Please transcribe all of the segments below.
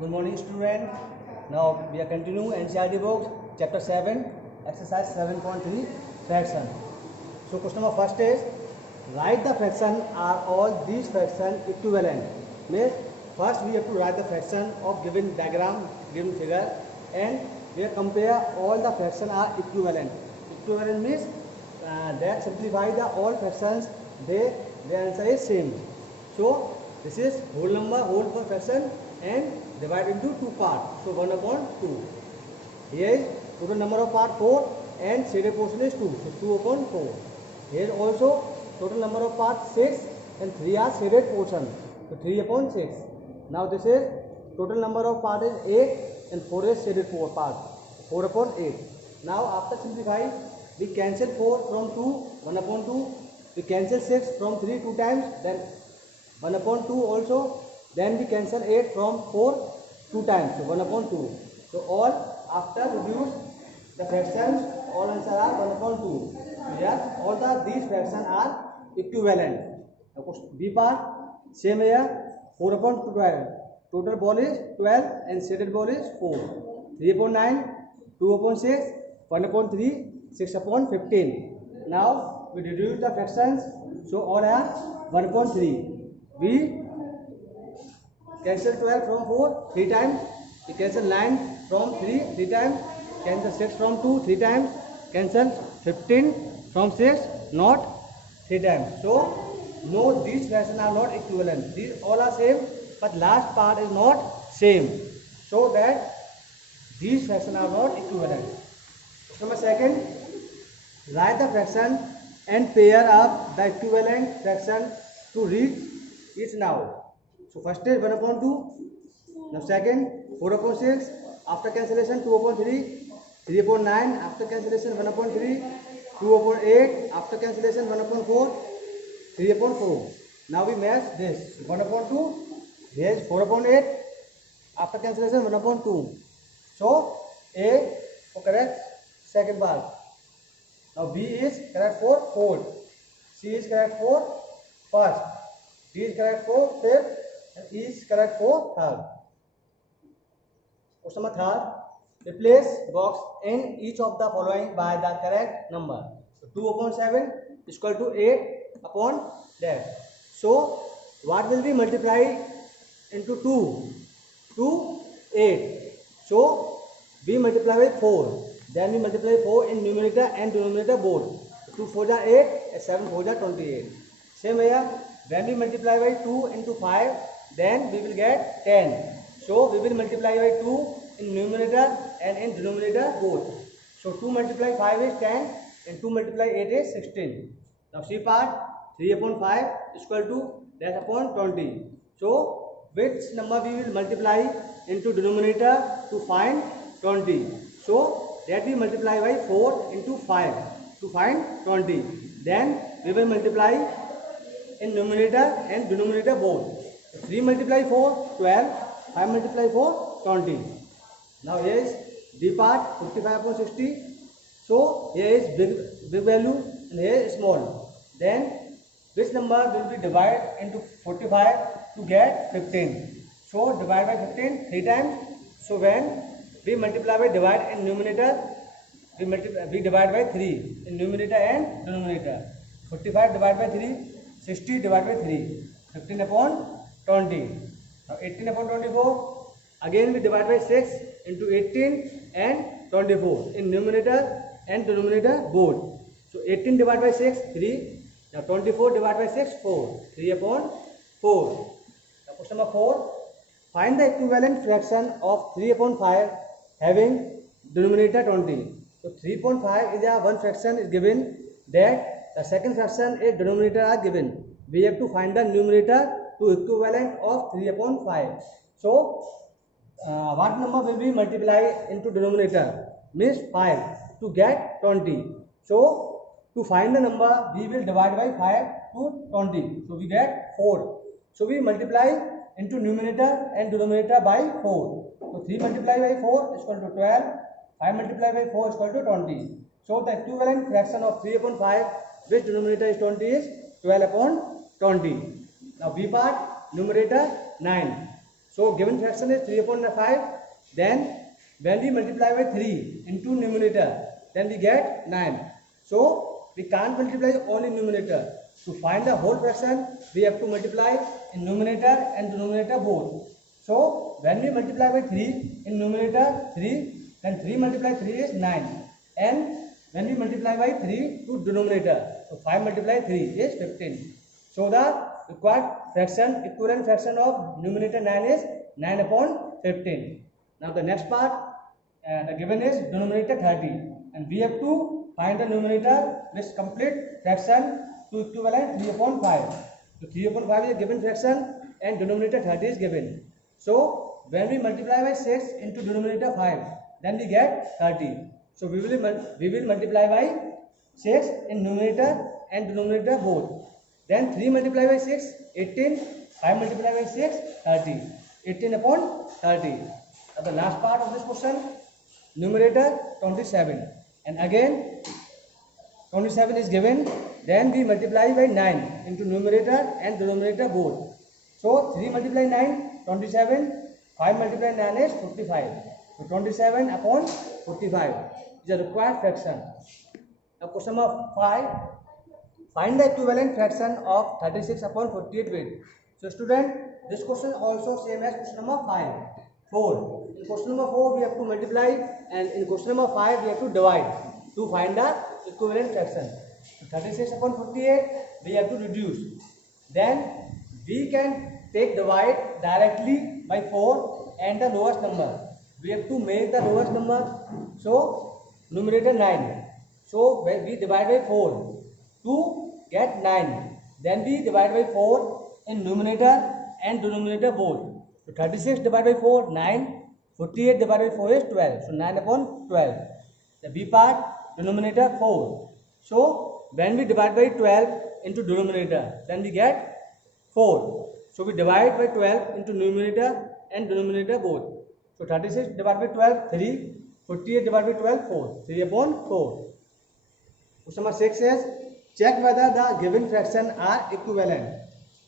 Good morning, student. Now we are continuing NCERT books, chapter 7, exercise 7.3, fraction. So question number first is, write the fraction are all these fraction equivalent. Means first we have to write the fraction of given diagram, given figure, and we compare all the fraction are equivalent. Equivalent means that simplify the all fractions, their answer is same. So this is whole number, whole for fraction and divide into two parts. So 1/2. Here is total number of part 4 and shaded portion is 2. So 2/4. Here is also total number of parts 6 and 3 are shaded portion. So 3/6. Now this is total number of part is 8 and 4 is shaded part. 4/8. Now after simplifying, we cancel 4 from 2, 1/2. We cancel 6 from 3 2 times, then 1/2 also. Then we cancel 8 from 4 2 times, so 1/2. So all after reduce the fractions, all answer are 1/2. So here all these fractions are equivalent. B part same here, 4/12. Total ball is 12 and shaded ball is 4. 3/9, 2/6, 1/3, 6/15. Now we reduce the fractions, so all are 1/3. We cancel 12 from 4 3 times, we cancel 9 from 3 3 times, cancel 6 from 2 3 times, cancel 15 from 6 not 3 times. So note these fractions are not equivalent. These all are same, but last part is not same. So that these fractions are not equivalent. Number second, write the fraction and pair up the equivalent fraction to reach each now. So first is 1/2. Now second 4/6. After cancellation 2/3. 3/9. After cancellation 1/3. 2/8. After cancellation 1/4. 3/4. Now we match this 1/2. Here is 4/8. After cancellation 1/2. So A for correct second part. Now B is correct for fourth. C is correct for first. D is correct for fifth. And E is correct for third. Question number third. Replace box in each of the following by the correct number. So 2/7 is equal to 8 upon that. So what will be multiplied into 2? 2, 8. So we multiply by 4. Then we multiply 4 in numerator and denominator both. 2 4 are 8 and 7 4 are 28. Same here. When we multiply by 2 into 5, then we will get 10. So we will multiply by 2 in numerator and in denominator both. So 2 multiply 5 is 10 and 2 multiply 8 is 16. Now C part 3/5 is equal to dash upon 20. So which number we will multiply into denominator to find 20? So that we multiply by 4 into 5 to find 20. Then we will multiply in numerator and denominator both. 3 multiply 4 12, 5 multiply 4 20. Now here is D part 55/60. So here is big value and here is small. Then which number will be divided into 45 to get 15? So divide by 15 3 times. So when we multiply by divide in numerator, we divide by 3 in numerator and denominator. 45 divided by 3, 60 divided by 3, 15/20. Now 18/24. Again we divide by 6 into 18 and 24 in numerator and denominator both. So 18 divided by 6, 3. Now 24 divided by 6, 4. 3/4. Now question number 4. Find the equivalent fraction of 3/5 having denominator 20. So 3/5 is one fraction is given, that the second fraction is denominator are given. We have to find the numerator to equivalent of 3/5. So what number will be multiplied into denominator? Means 5 to get 20. So to find the number, we will divide by 5 to 20. So we get 4. So we multiply into numerator and denominator by 4. So 3 multiplied by 4 is equal to 12. 5 multiplied by 4 is equal to 20. So the equivalent fraction of 3/5, which denominator is 20, is 12/20. Now B part numerator 9. So given fraction is 3 upon 5. Then when we multiply by 3 into numerator, then we get 9. So we can't multiply only numerator. To find the whole fraction, we have to multiply in numerator and denominator both. So when we multiply by 3 in numerator 3, then 3 multiply 3 is 9. And when we multiply by 3 to denominator, so 5 multiply 3 is 15. So the required fraction, equivalent fraction of numerator 9 is 9 upon 15. Now the next part, the given is denominator 30, and we have to find the numerator with complete fraction to equivalent 3 upon 5. So 3 upon 5 is a given fraction and denominator 30 is given. So when we multiply by 6 into denominator 5, then we get 30. So we will multiply by 6 in numerator and denominator both. Then 3 multiply by 6, 18, 5 multiply by 6, 30. 18 upon 30. Now the last part of this question, numerator 27. And again 27 is given, then we multiply by 9 into numerator and denominator both. So 3 multiply 9, 27, 5 multiply 9 is 55. So 27 upon 45 is a required fraction. Now question number 5, find the equivalent fraction of 36 upon 48 weight. So student, this question also same as question number 5. 4. In question number 4 we have to multiply, and in question number 5 we have to divide to find the equivalent fraction. 36 upon 48 we have to reduce. Then we can take divide directly by 4 and the lowest number. We have to make the lowest number. So numerator 9. So we divide by 4 to get 9. Then we divide by 4 in numerator and denominator both. So 36 divided by 4, 9. 48 divided by 4 is 12. So 9 upon 12. The B part, denominator 4. So when we divide by 12 into denominator, then we get 4. So we divide by 12 into numerator and denominator both. So 36 divided by 12, 3. 48 divided by 12, 4. 3 upon 4. Question number 6 says, check whether the given fraction are equivalent.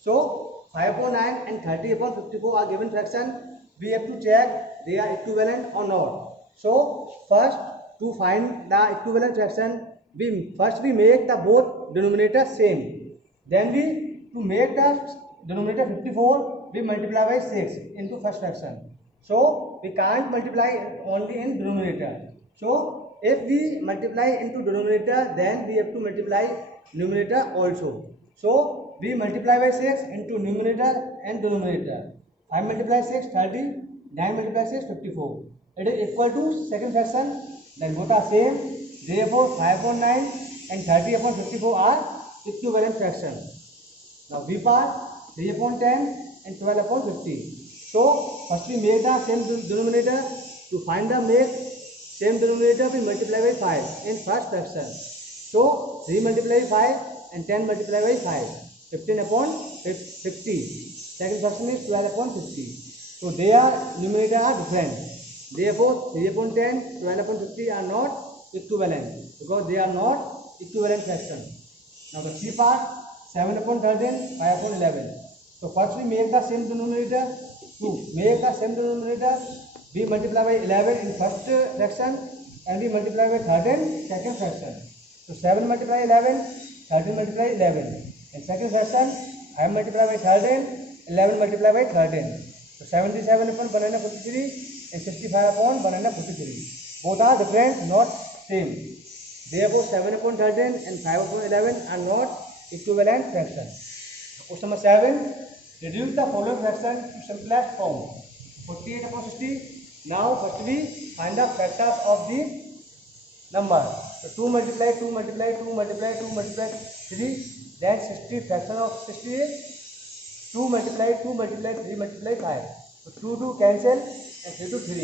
So 5 upon 9 and 30 upon 54 are given fraction. We have to check they are equivalent or not. So first, to find the equivalent fraction, we make the both denominator same. Then to make the denominator 54, we multiply by 6 into first fraction. So we can't multiply only in denominator. So if we multiply into denominator, then we have to multiply numerator also. So we multiply by 6 into numerator and denominator. 5 multiply 6, 30. 9 multiply 6, 54. It is equal to second fraction. Then both are same. Therefore 5 upon 9 and 30 upon 54 are equivalent fraction. Now B part, 3 upon 10 and 12 upon 50. So first we make the same denominator. To find the make same denominator, we multiply by 5 in first fraction. So 3 multiply 5 and 10 multiply by 5. 15 upon 50. Second fraction is 12 upon 50. So their numerator are different. Therefore 3 upon 10, 12 upon 50 are not equivalent because they are not equivalent fraction. Now the C part, 7 upon 13, 5 upon 11. So first we make the same denominator. To make the same denominator, we multiply by 11 in first fraction and we multiply by 13 second fraction. So 7 multiply 11, 13 multiply 11. In second fraction, 5 multiply by 13, 11 multiply by 13. So 77 upon 143 and 65 upon 143. Both are different, not same. Therefore 7 upon 13 and 5 upon 11 are not equivalent fraction. Question number 7. Reduce the following fraction to simplest form. 48 upon 60. Now first we find the factors of the number. So 2 multiply 2 multiply 2 multiply 2 multiply 3. Then 60 fraction of 60 is 2 multiply 2 multiply 3 multiply 5. So 2 cancel and 3 to 3.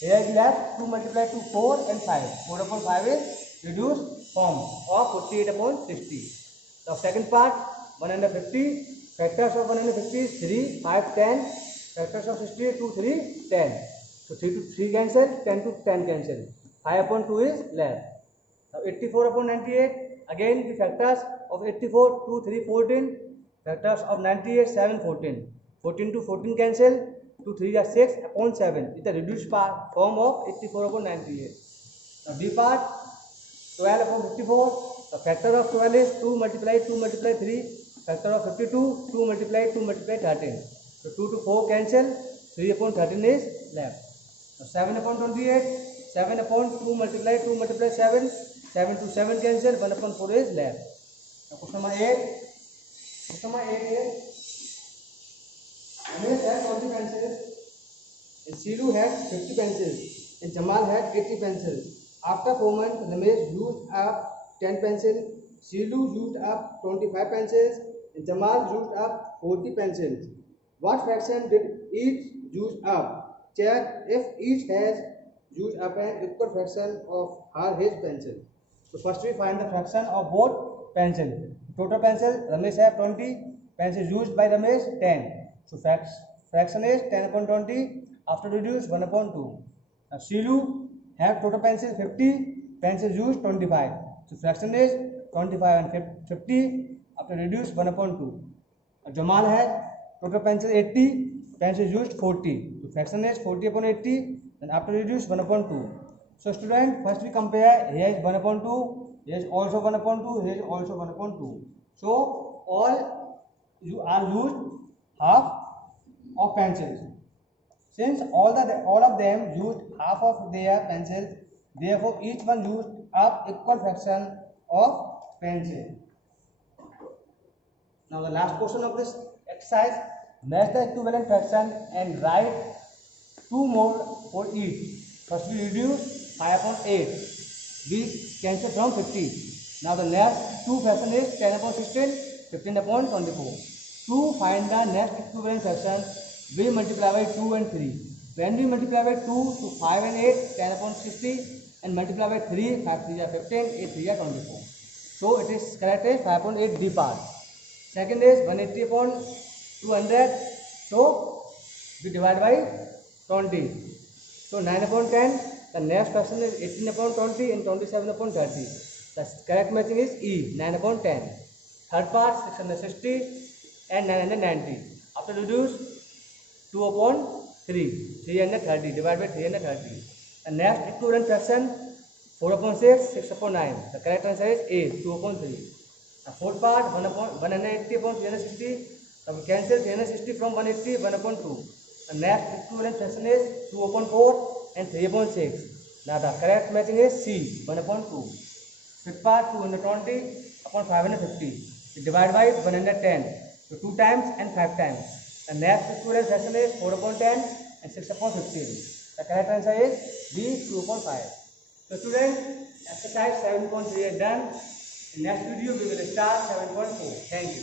Here is left 2 multiply 2 4 and 5. 4 upon 5 is reduced form of 48 upon 60. The second part 150. Factors of 150 is 3, 5, 10. Factors of 60 is 2, 3, 10. So 3 to 3 cancel, 10 to 10 cancel. 5 upon 2 is left. Now 84 upon 98. Again the factors of 84, 2, 3, 14. Factors of 98, 7, 14. 14 to 14 cancel. 2 3 are 6 upon 7 is the reduced form of 84 upon 98. Now D part 12 upon 54. The factor of 12 is 2 multiply 3. Factor of 52 2 multiply 13. So 2 to 4 cancel. 3 upon 13 is left. Now 7 upon 28. 7 upon 2 multiply 7. 7 to 7 cancel. 1 upon 4 is left. Now question number 8. Question number 8 is Ramesh had 20 pencils and Shilu had 50 pencils and Jamal had 80 pencils. After 4 months, Ramesh used up 10 pencils, Shilu used up 25 pencils and Jamal used up 40 pencils. What fraction did each use up? Check if each has used up an equal fraction of his pencil. So first we find the fraction of both pencils. Total pencil, Ramesh have 20, pencils used by Ramesh 10. So fraction is 10 upon 20. After reduce 1 upon 2. Now Shilu have total pencil 50, pencils used 25. So fraction is 25 and 50. After reduce 1 upon 2. Now Jamal had total pencil 80, pencils used 40. So fraction is 40 upon 80. Then after reduce 1 upon 2. So student, first we compare. Here is 1 upon 2. Here is also 1 upon 2. Here is also 1 upon 2. So all you are used half of pencils. Since all of them used half of their pencils, therefore each one used up equal fraction of pencil. Now the last portion of this exercise, match the equivalent fraction and write 2 more for each. First we reduce 5 upon 8. We cancel from 50. Now the next 2 fraction is 10 upon 16, 15 upon 24. To find the next equivalent fraction, we multiply by 2 and 3. When we multiply by 2 to 5 and 8, 10 upon 60, and multiply by 3, 5 3 are 15, 8 3 are 24. So it is correct is 5 upon 8 D part. Second is 180 upon 200. So we divide by 20. So 9 upon 10. The next fraction is 18 upon 20 and 27 upon 30. The correct matching is E, 9 upon 10. Third part 660 and 990. After reduce 2 upon 3, 330, divide by 330. The next equivalent fraction 4 upon 6, 6 upon 9. The correct answer is A, 2 upon 3. The fourth part 180 upon 360. So we cancel 360 from 180, 1 upon 2. The next equivalent fraction is 2 upon 4 and 3 upon 6. Now the correct matching is C, 1 upon 2. Fifth part 220 upon 550. We divide by 110. So 2 times and 5 times. The next equivalent fraction is 4 upon 10 and 6 upon 15. The correct answer is B, 2 upon 5. So students, exercise 7.3 is done. In next video we will start 7.4. Thank you.